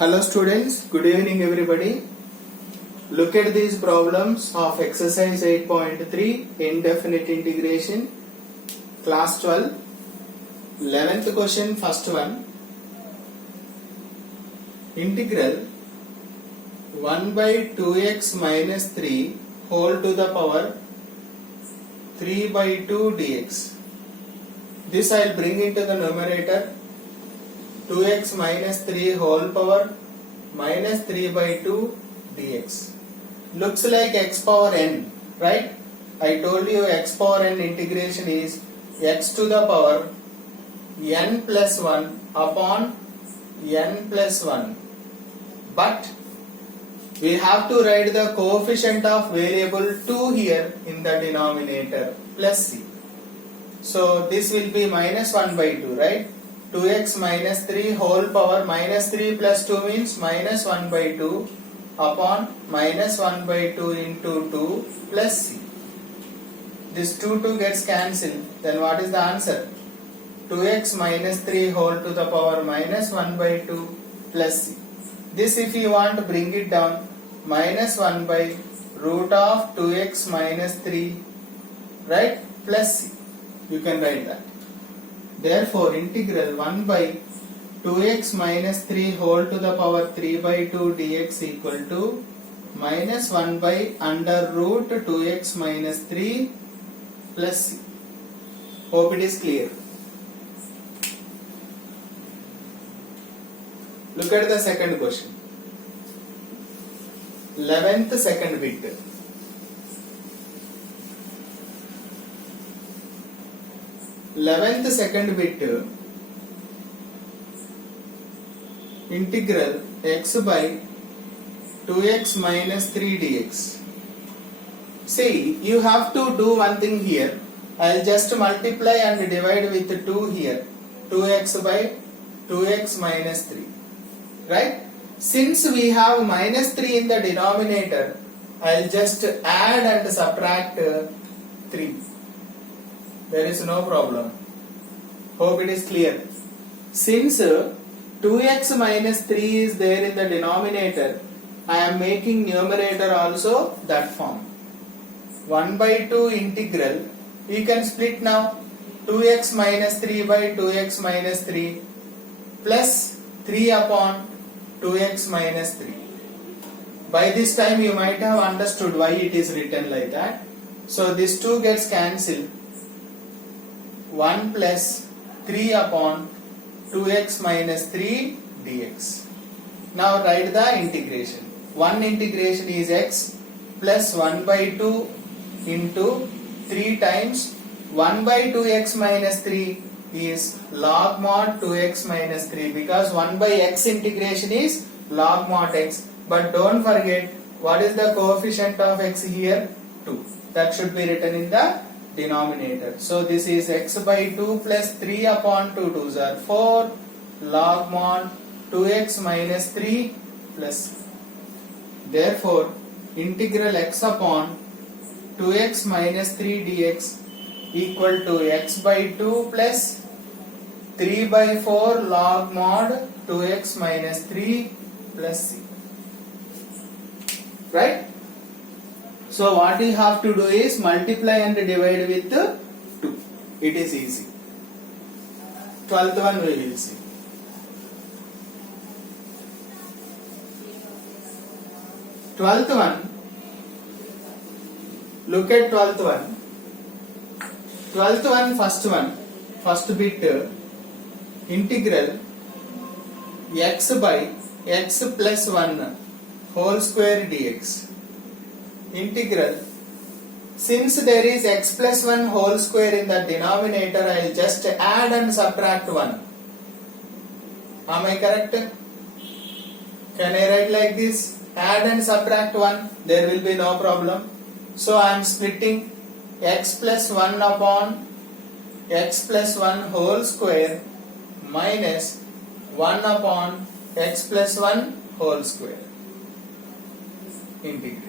Hello students, good evening everybody. Look at these problems of exercise 8.3 indefinite integration, class 12. 11th question, first one. Integral 1 by 2x minus 3 whole to the power 3 by 2 dx. This I will bring into the numerator. 2x minus 3 whole power minus 3 by 2 dx. Looks like x power n, right? I told you x power n integration is x to the power n plus 1 upon n plus 1. But we have to write the coefficient of variable 2 here in the denominator plus c. So this will be minus 1 by 2, right? 2x minus 3 whole power minus 3 plus 2 means minus 1 by 2 upon minus 1 by 2 into 2 plus c. This 2 gets cancelled. Then what is the answer? 2x minus 3 whole to the power minus 1 by 2 plus c. This if you want to bring it down, minus 1 by root of 2x minus 3, right, plus c. You can write that. Therefore, integral 1 by 2x minus 3 whole to the power 3 by 2 dx equal to minus 1 by under root 2x minus 3 plus c. Hope it is clear. Look at the second question. 11th second bit. Second bit, integral x by 2x minus 3 dx. See, you have to do one thing here. I'll just multiply and divide with 2 here. 2x by 2x minus 3. Right? Since we have minus 3 in the denominator, I'll just add and subtract 3. There is no problem. Hope it is clear. Since 2x minus 3 is there in the denominator, I am making numerator also that form. 1 by 2 integral, you can split now. 2x minus 3 by 2x minus 3 plus 3 upon 2x minus 3. By this time you might have understood why it is written like that. So this 2 gets cancelled. 1 plus 3 upon 2x minus 3 dx. Now write the integration. One integration is x plus 1 by 2 into 3 times 1 by 2x minus 3 is log mod 2x minus 3, because 1 by x integration is log mod x. But don't forget, what is the coefficient of x here? 2. That should be written in the denominator. So this is x by 2 plus 3 upon 2 2s are 4 log mod 2x minus 3 plus. Therefore, integral x upon 2x minus 3 dx equal to x by 2 plus 3 by 4 log mod 2x minus 3 plus c. Right? So what you have to do is multiply and divide with 2. It is easy. 12th one we will see. 12th one. Look at 12th one. 12th one, first bit, integral x by x plus 1 whole square dx. Integral, since there is x plus 1 whole square in the denominator, I will just add and subtract 1. Am I correct? Can I write like this? Add and subtract 1, there will be no problem. So I am splitting x plus 1 upon x plus 1 whole square minus 1 upon x plus 1 whole square. Integration.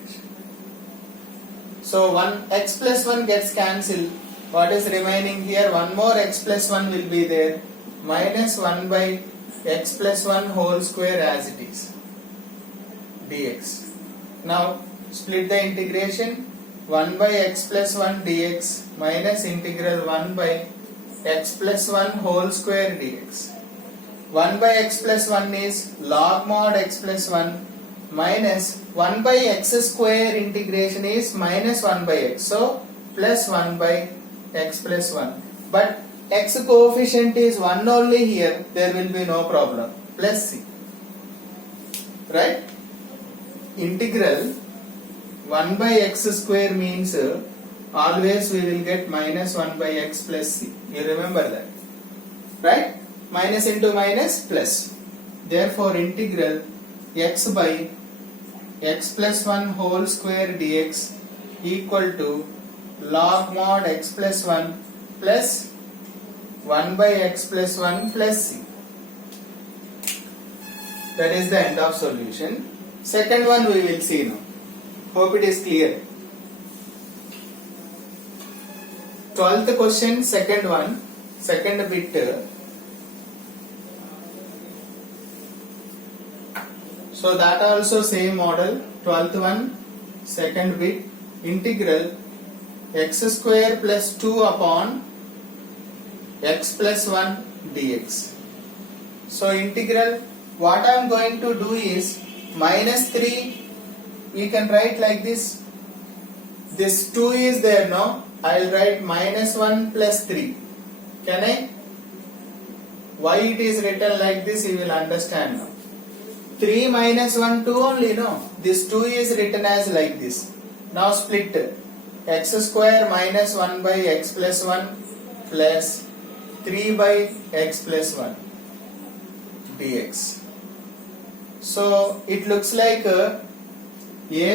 So x plus 1 gets cancelled. What is remaining here? One more x plus 1 will be there. Minus 1 by x plus 1 whole square as it is dx. Now split the integration. 1 by x plus 1 dx minus integral 1 by x plus 1 whole square dx. 1 by x plus 1 is log mod x plus 1 minus 1 by x square integration is minus 1 by x. So plus 1 by x plus 1. But x coefficient is 1 only here, there will be no problem. Plus c. Right? Integral 1 by x square means always we will get minus 1 by x plus c. You remember that. Right? Minus into minus plus. Therefore integral x by x plus 1 whole square dx equal to log mod x plus 1 plus 1 by x plus 1 plus c. That is the end of solution. Second one we will see now. Hope it is clear. 12th question, second one, second bit. So that also same model. 12th one, second bit, integral x square plus 2 upon x plus 1 dx. So integral, what I am going to do is minus 3, we can write like this. This 2 is there, no? I will write minus 1 plus 3. Can I? Why it is written like this, you will understand now. 3 minus 1, 2 only, no? This 2 is written as like this. Now split x square minus 1 by x plus 1 plus 3 by x plus 1 dx. So it looks like a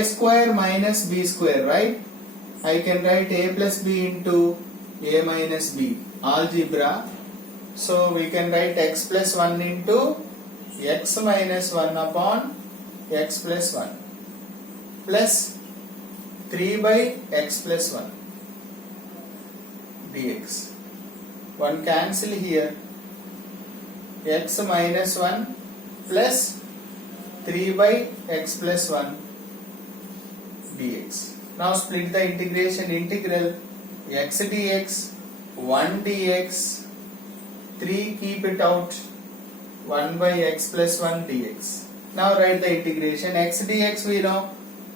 square minus b square, right? I can write a plus b into a minus b, algebra. So we can write x plus 1 into x minus 1 upon x plus 1 plus 3 by x plus 1 dx. One cancel here, x minus 1 plus 3 by x plus 1 dx. Now split the integration. Integral x dx, 1 dx, 3 keep it out, 1 by x plus 1 dx. Now write the integration. X dx we know,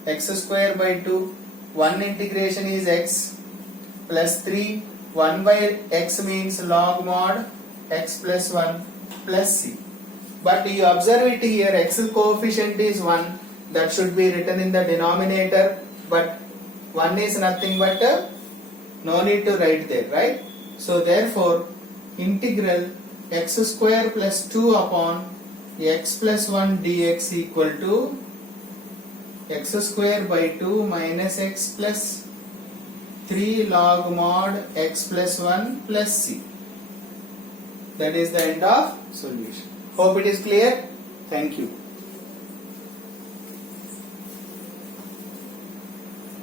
x square by 2, 1 integration is x plus 3, 1 by x means log mod x plus 1 plus c. But you observe it here, x coefficient is 1, that should be written in the denominator, but 1 is nothing but no need to write there, right? So therefore integral x square plus 2 upon x plus 1 dx equal to x square by 2 minus x plus 3 log mod x plus 1 plus c. That is the end of solution. Hope it is clear. Thank you.